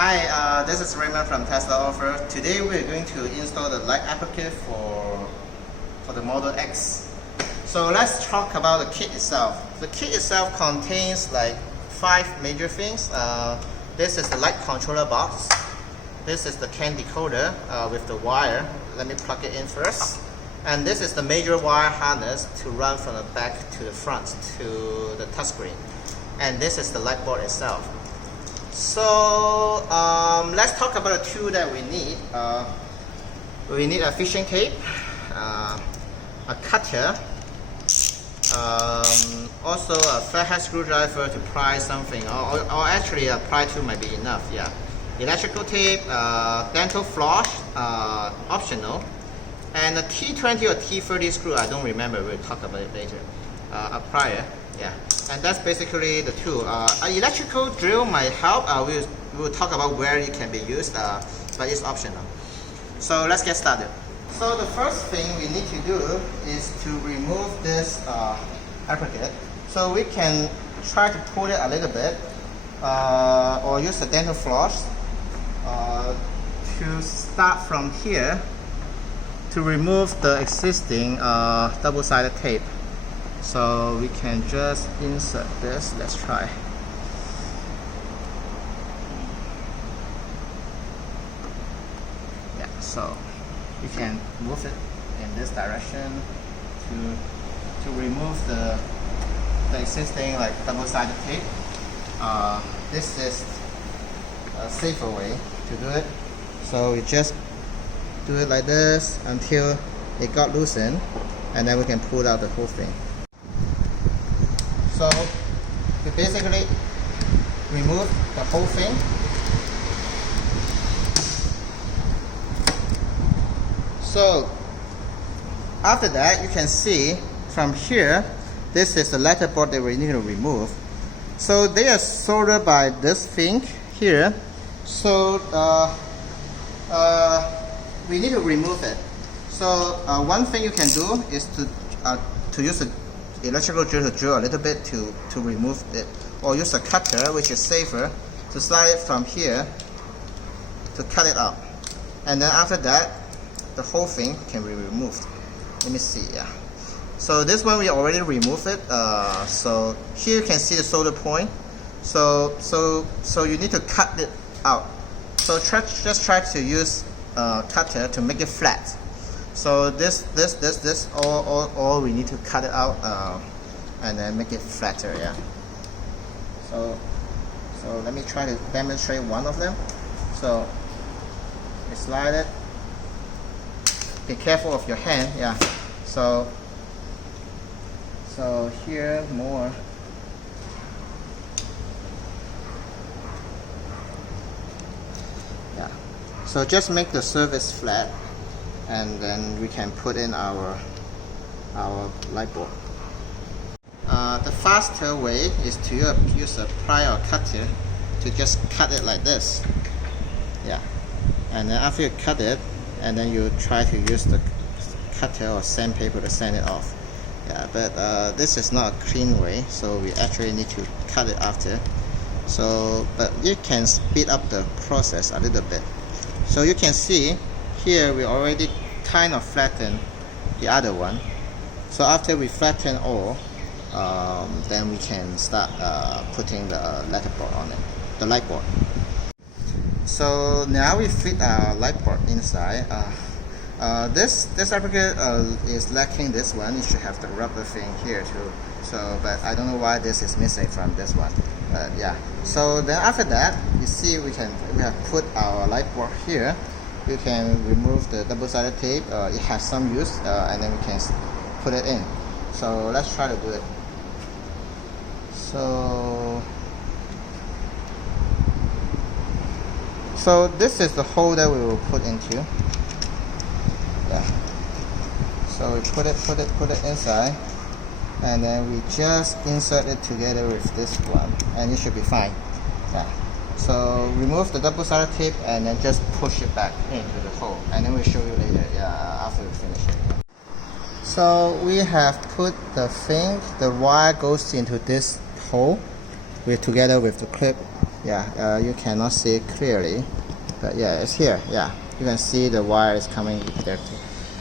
Hi, this is Raymond from Tesla Offer. Today we're going to install the light applique for the Model X. So let's talk about the kit itself. The kit itself contains like 5 major things. This is the light controller box. This is the CAN decoder with the wire. Let me plug it in first. And this is the major wire harness to run from the back to the front to the touchscreen. And this is the light board itself. So let's talk about the tool that we need. We need a fishing tape, a cutter, also a flathead screwdriver to pry something, or actually a pry tool might be enough. Yeah, electrical tape, dental floss, optional, and a T20 or T30 screw. I don't remember. We'll talk about it later. A plier. Yeah, and that's basically the tool. An electrical drill might help. We'll talk about where it can be used, but it's optional. So let's get started. So the first thing we need to do is to remove this applique. So we can try to pull it a little bit, or use the dental floss to start from here to remove the existing double-sided tape. So we can just insert this. Let's try. Yeah, so you can move it in this direction to remove the existing like double-sided tape. This is a safer way to do it. So we just do it like this until it got loosened, and then we can pull out the whole thing. So we basically remove the whole thing. So after that, you can see from here, this is the letter board that we need to remove. So they are sorted by this thing here. So we need to remove it. So one thing you can do is to use a electrical drill to drill a little bit to remove it, or use a cutter, which is safer, to slide it from here to cut it out. And then after that, the whole thing can be removed. Let me see. Yeah, so this one we already removed it. So here you can see the solder point. So you need to cut it out. So just try to use a cutter to make it flat. So this all we need to cut it out and then make it flatter. Yeah. So let me try to demonstrate one of them. So you slide it. Be careful of your hand. Yeah. So here more. Yeah. So just make the surface flat, and then we can put in our light bulb. The faster way is to use a plier or cutter to just cut it like this. Yeah, and then after you cut it, and then you try to use the cutter or sandpaper to sand it off. Yeah, but this is not a clean way, so we actually need to cut it after. So, but it can speed up the process a little bit. So you can see here we already kind of flatten the other one. So after we flatten all, then we can start putting the letter board on it, the light board. So now we fit our light board inside. This applique is lacking this one. It should have the rubber thing here too. So, but I don't know why this is missing from this one. But yeah. So then after that, you see we have put our light board here. We can remove the double-sided tape. It has some use, and then we can put it in. So let's try to do it. So this is the hole that we will put into. Yeah. So we put it inside, and then we just insert it together with this one, and it should be fine. Yeah. So remove the double-sided tape and then just push it back into the hole, and then we'll show you later. Yeah, after we finish it. So we have put the wire goes into this hole together with the clip Yeah, you cannot see it clearly, but yeah, it's here. Yeah, you can see the wire is coming there too.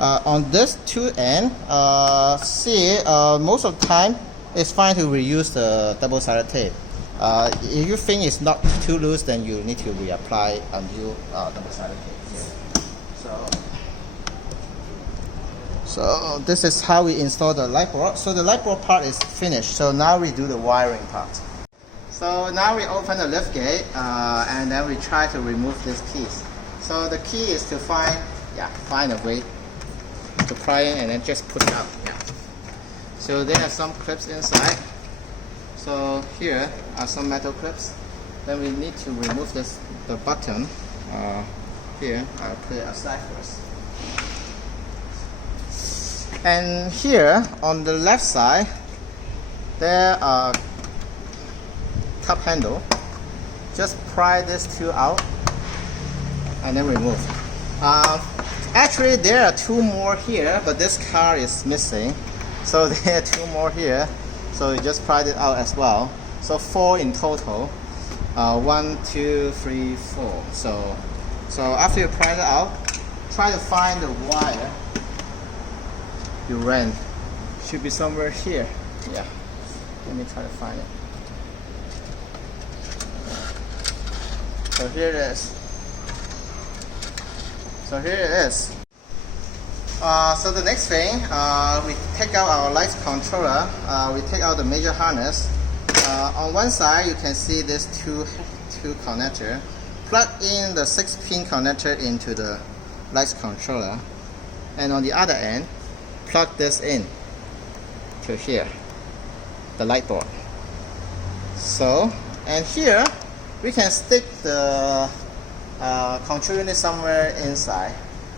On this two end, most of the time it's fine to reuse the double-sided tape. If you think it's not too loose, then you need to reapply a new double-sided tape here. So this is how we install the light bulb. So the light bulb part is finished. So now we do the wiring part. So now we open the lift gate and then we try to remove this piece. So the key is to find a way to pry in and then just put it out. Yeah. So there are some clips inside. So here are some metal clips. Then we need to remove the button. Here, I'll put it aside first. And here on the left side, there are cup handle. Just pry these two out and then remove. Actually, there are two more here, but this car is missing. So there are two more here. So you just pried it out as well. So 4 in total. 1, 2, 3, 4. So after you pry it out, try to find the wire you ran. Should be somewhere here. Yeah. Let me try to find it. So here it is. So here it is. So the next thing, we take out our light controller. We take out the major harness. On one side, you can see this two connector. Plug in the 6-pin connector into the light controller, and on the other end, plug this in to here, the light bulb. So, and here we can stick the control unit somewhere inside.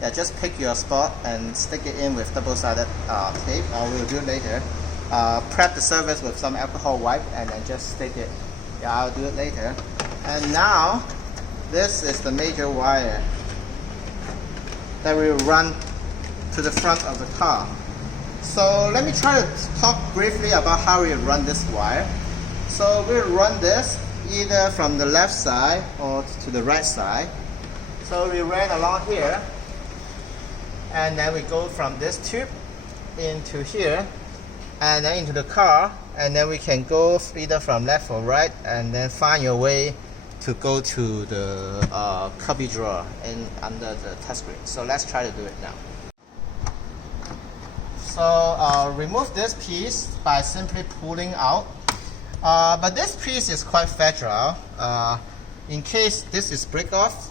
Yeah, just pick your spot and stick it in with double-sided tape. We'll do it later. Prep the surface with some alcohol wipe and then just stick it. Yeah, I'll do it later. And now, this is the major wire that will run to the front of the car. So let me try to talk briefly about how we run this wire. So we'll run this either from the left side or to the right side. So we ran along here, and then we go from this tube into here, and then into the car, and then we can go either from left or right, and then find your way to go to the cubby drawer under the touchscreen. So let's try to do it now. So remove this piece by simply pulling out. But this piece is quite fragile. In case this is break off,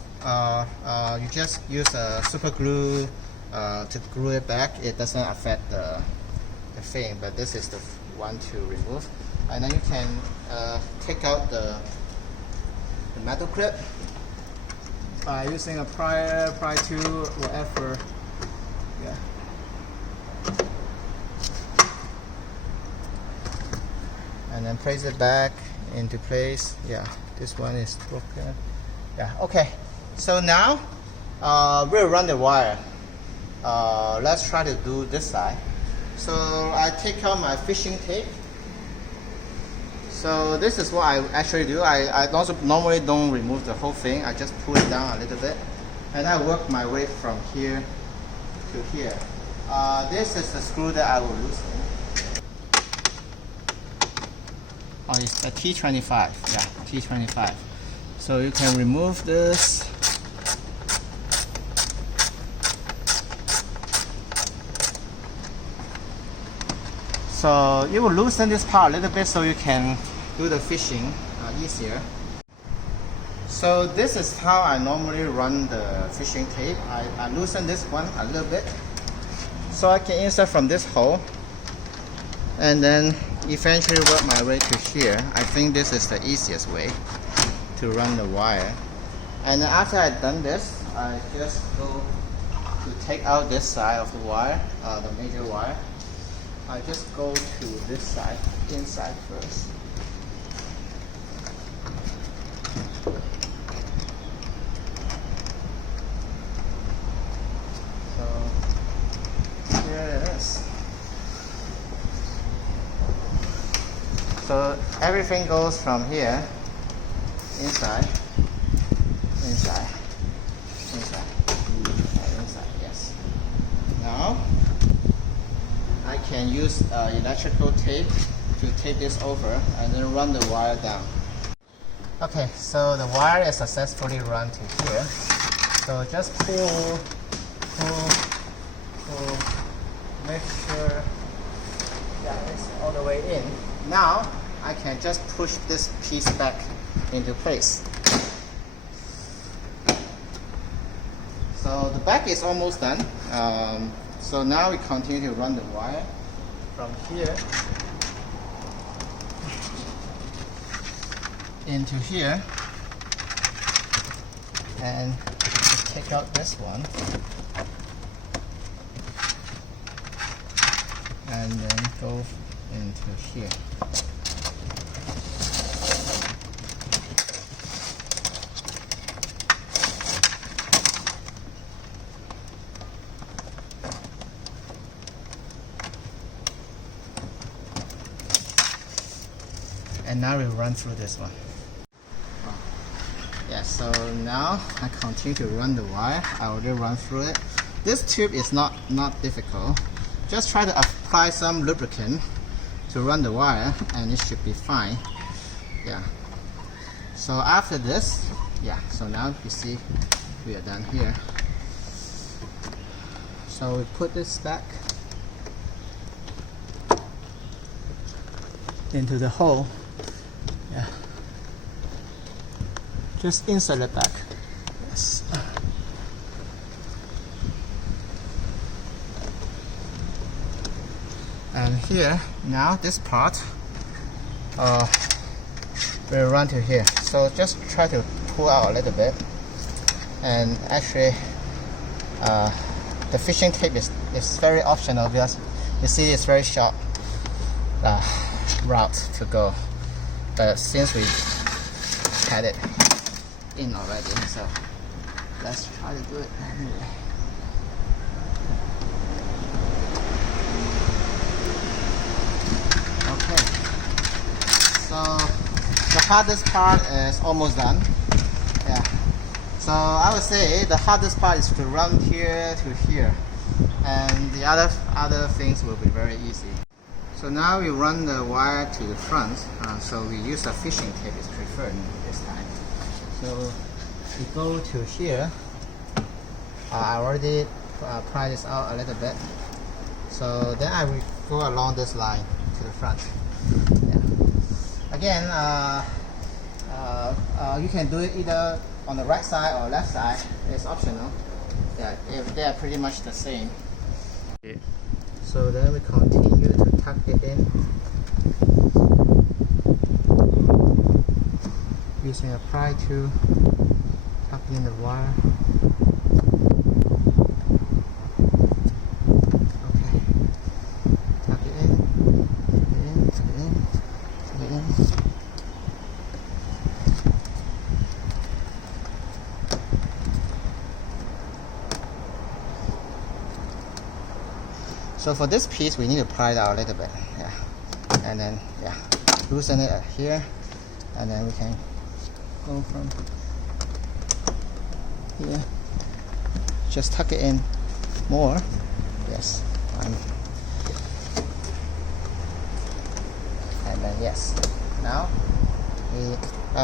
you just use a super glue to glue it back. It doesn't affect the thing, but this is the one to remove. And then you can take out the metal clip by using a pry tool, whatever. Yeah. And then place it back into place. Yeah, this one is broken. Yeah, okay. So now we'll run the wire. Let's try to do this side. So I take out my fishing tape. So this is what I actually do. I also normally don't remove the whole thing. I just pull it down a little bit, and I work my way from here to here. This is the screw that I will loosen. Oh, it's a T25. Yeah, T25. So you can remove this. So you will loosen this part a little bit so you can do the fishing easier. So this is how I normally run the fishing tape. I loosen this one a little bit so I can insert from this hole and then eventually work my way to here. I think this is the easiest way to run the wire. And then after I've done this, I just go to take out this side of the wire, the major wire. I just go to this side, inside first. So here it is. So everything goes from here inside, inside, inside, and inside. Yes. Now I can use electrical tape to tape this over and then run the wire down. Okay, so the wire is successfully run to here. So just pull, make sure that it's all the way in. Now I can just push this piece back into place. So the back is almost done. So now we continue to run the wire from here into here, and take out this one, and then go into here. And now we run through this one. Yeah, so now I continue to run the wire. I already run through it. This tube is not difficult. Just try to apply some lubricant to run the wire and it should be fine. Yeah. So after this, yeah, so now you see we are done here. So we put this back into the hole. Yeah. Just insert it back. Yes. And here, now this part will run to here. So just try to pull out a little bit. And actually, the fishing tape is very optional because you see it's very short route to go. But since we had it in already, so let's try to do it anyway. Okay, so the hardest part is almost done. Yeah, so I would say the hardest part is to run here to here, and the other things will be very easy. So now we run the wire to the front, so we use a fishing tape is preferred this time. So we go to here. I already pry this out a little bit. So then I will go along this line to the front. Yeah. Again, you can do it either on the right side or left side. It's optional. Yeah, they are pretty much the same. Okay. So then we continue to tuck it in using a pry to tuck in the wire. Okay, tuck it in, tuck it in, tuck it in, tuck it in. So for this piece, we need to pry it out a little bit, yeah, and then yeah, loosen it here, and then we can go from here. Just tuck it in more. Yes, and then yes. Now,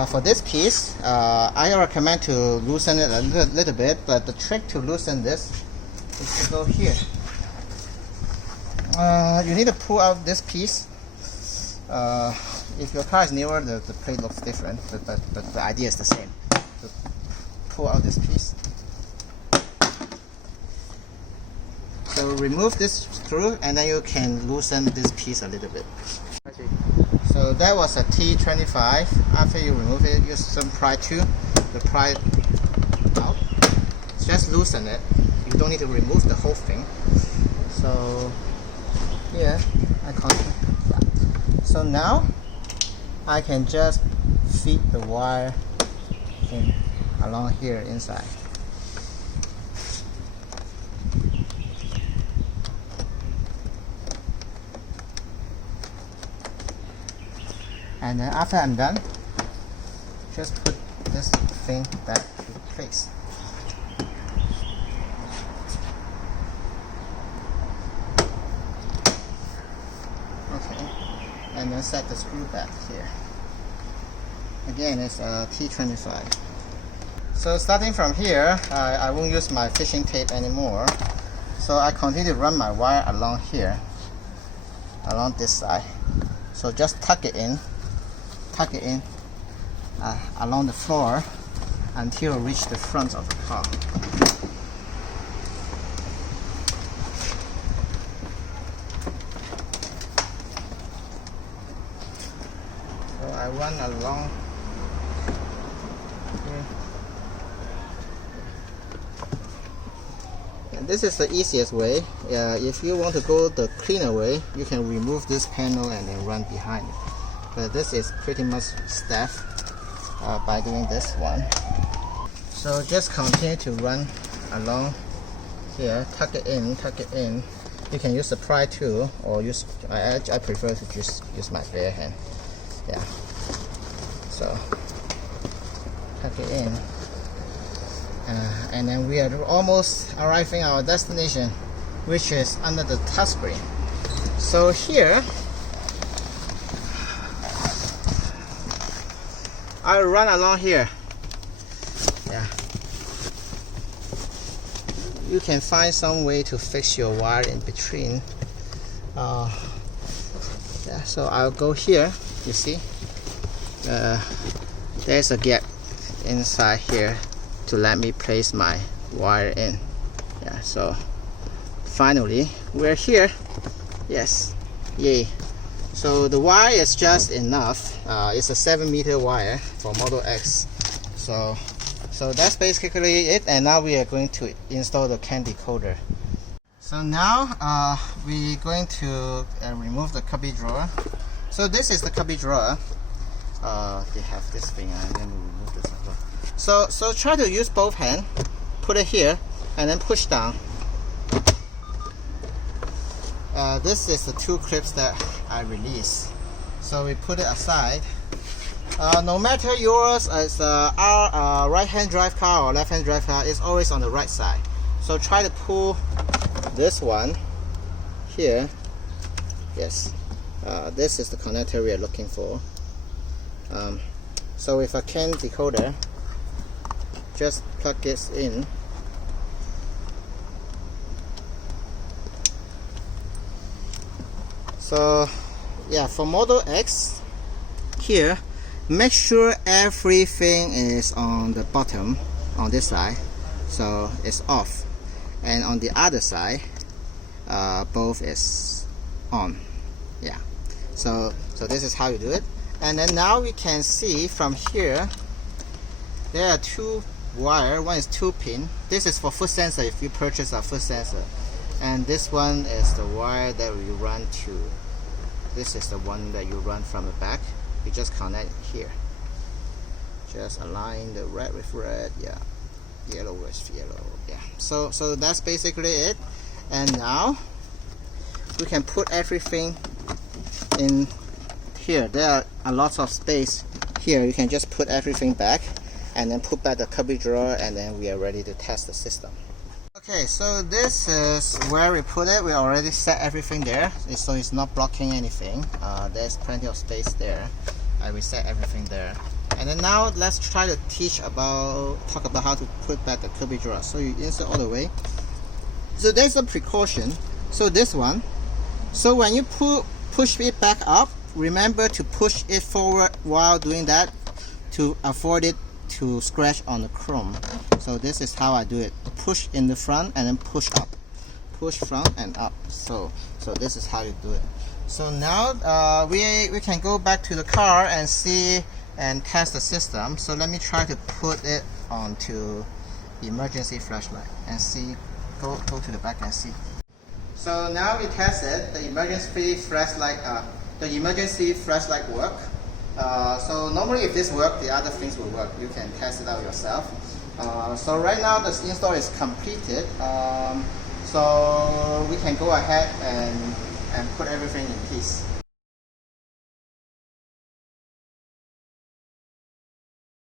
for this piece, I recommend to loosen it a little bit, but the trick to loosen this is to go here. You need to pull out this piece. If your car is newer, the plate looks different, but the idea is the same. So pull out this piece. So remove this screw, and then you can loosen this piece a little bit. So that was a T25. After you remove it, use some pry tool to pry out. Just loosen it. You don't need to remove the whole thing. So here, I continue. So now I can just feed the wire in along here inside. And then after I'm done, just put this thing back to place. Okay, and then set the screw back here. Again, it's a T25. So starting from here, I won't use my fishing tape anymore. So I continue to run my wire along here, along this side. So just tuck it in along the floor until it reaches the front of the car. So I run along here. And this is the easiest way. If you want to go the cleaner way, you can remove this panel and then run behind it. But this is pretty much stiff by doing this one. So just continue to run along here, tuck it in. You can use the pry tool or use, I prefer to just use my bare hand. Yeah. So tuck it in. And then we are almost arriving at our destination, which is under the touchscreen. So here, I'll run along here. Yeah. You can find some way to fix your wire in between. Yeah, so I'll go here. You see, there's a gap inside here to let me place my wire in. Yeah, so finally we're here. Yes, yay. So the wire is just enough. It's a 7-meter wire for Model X. So that's basically it, and now we are going to install the CAN decoder. So now we're going to remove the cubby drawer. So this is the cubby drawer. They have this thing, and then we remove this as well. So try to use both hands, put it here, and then push down. This is the 2 clips that I release. So we put it aside. No matter yours is our right-hand drive car or left-hand drive car, it's always on the right side. So try to pull this one here. Yes, this is the connector we are looking for. So with a CAN decoder, just plug it in. So yeah, for Model X here, make sure everything is on the bottom on this side, so it's off, and on the other side both is on. Yeah, so this is how you do it. And then now we can see from here there are 2 wire. One is 2-pin. This is for foot sensor if you purchase a foot sensor, and this one is the wire that we run to. This is the one that you run from the back. You just connect here. Just align the red with red. Yeah, yellow with yellow. Yeah. So that's basically it. And now we can put everything in here. There are a lot of space here. You can just put everything back and then put back the cubby drawer, and then we are ready to test the system. Okay, so this is where we put it. We already set everything there, so it's not blocking anything. There's plenty of space there. I will set everything there. And then now let's try to talk about how to put back the cubby drawer. So you insert all the way. So there's a precaution. So this one. So when you push it back up, remember to push it forward while doing that to avoid it to scratch on the chrome. So this is how I do it. Push in the front and then push up. Push front and up. So this is how you do it. So now we can go back to the car and see and test the system. So let me try to put it onto emergency flashlight and see. Go to the back and see. So now we tested the emergency flashlight. The emergency flashlight work. So normally if this works, the other things will work. You can test it out yourself. So right now the install is completed. So we can go ahead and put everything in place.